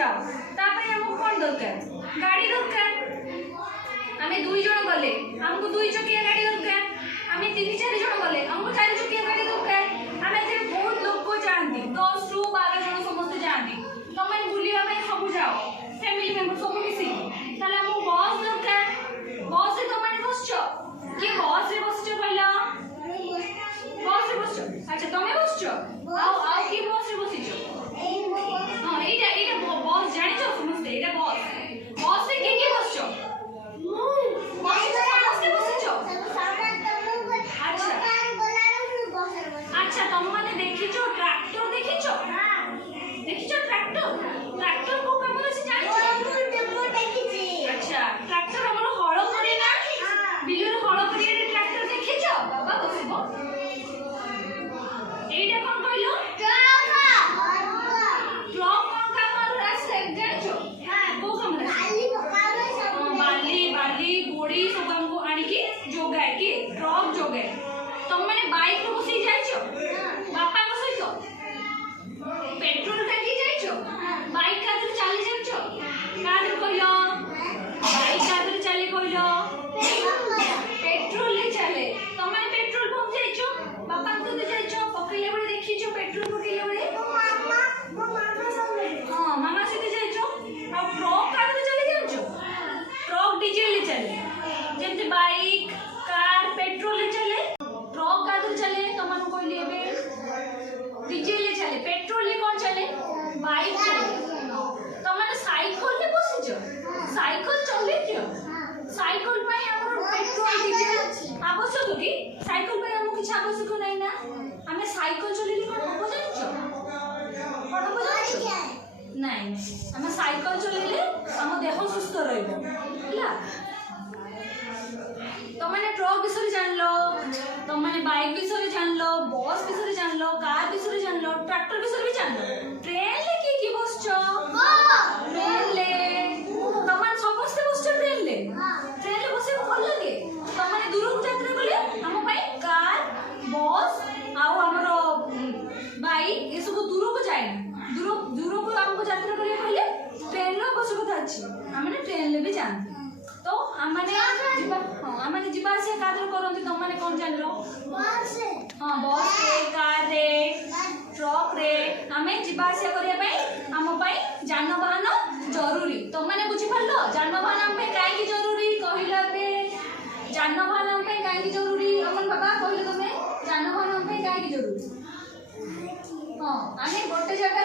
जाओ तापर हमको कौन दरकार गाड़ी दरकार आमे 2 जण गले हमको 2 चकिया गाड़ी दरकार आमे 3-4 जण गले हमको 4 चकिया गाड़ी दरकार आमे जे बहुत लोग जाती 10 ରୁ 12 जण समस्त जाती तमे बुलिया में सब जाओ फैमिली मेंबर सब मिसी ताले हमको बस दरकार बस से तमे बसछो के बस रे बसछो पहिला बस रे बसछो अच्छा तमे बसछो आओ के बस रे बसिछो हां एटा बस जानि छ समस्त एटा बस रे के बसछो अच्छा तुम मैंने देखिछो ट्रैक्टर देखिछो देखिछो ट्रैक्टर को काम से जानिछो टेम्पो देखिछि अच्छा ट्रैक्टर हमर हळ करे ना बिलर हळ करे ट्रैक्टर देखिछो बाबा बसिबो एटा कोन कहलो ट्रक कोन काम रास्ता जानिछो हां को काम बाली गोड़ी सब हमको आनी की जोगाए की ट्रक जोगाए तुम मैंने बाइक रो बसी जाइछो बापा को सहित पेट्रोल टाकी जाइछो बाइक कादर चली जाइछो कादर कहलो बाइक कादर चली कहलो पेट्रोल ले चले तुम मैंने पेट्रोल पंप जाइछो बापा को तो जाइछो पकइले बडे देखिछो पेट्रोल पकइले बडे हां मामा से जाइछो आ ट्रक कादर चली जाइछो ट्रक डीजल ले चले जेते बाइक कार पेट्रोल ले चले ट्रक कादर चले तमन कोइले एबे डीजल ले चले पेट्रोल ले कोन चले बाइक चले तमन साइकिल ले बसिछ साइकिल चले क्यों साइकिल पई हमर पेट्रोल डीजल आवश्यक की साइकिल पई हमको किछ आवश्यक नै ना हमें साइकिल चलेली कोन हो जानिछ कोन हो जानिछ নাই আমরা সাইকেল চলেলে আমার দেহ সুস্থ রইব হলা তোমনে ট্রাক বিষয়ে জানলো তোমনে বাইক বিষয়ে জানলো বস বিষয়ে জানলো কার বিষয়ে জানলো ট্রাক্টর বিষয়ে भी জানলো ট্রেন লে কি বসছো ট্রেন লে তোমন সমস্ত বসছো ট্রেন লে বসে ভাল লাগে তোমনে দূরক যাত্রা গলে আম পাই কার বস আও हमर বাইক এসব দূরক যায় না दूर को हमको यात्रा करिए पहले ट्रेन लो आवश्यकता अछि हमने ट्रेन ले भी जानते तो हमने जिबा से कादर करंती तो माने कोन जानलो बस हां बस रे कार रे ट्रक रे हमें जिबा से करिया पई हम पई जानवाहन जरूरी तो माने बुझी पड़लो जानवाहन हम पे काहे की जरूरी कहिला बे जानवाहन हम पे काहे की जरूरी अपन बाबा कहिलो तमे जानवाहन हम पे काहे की जरूरी हां आने गोटे जगह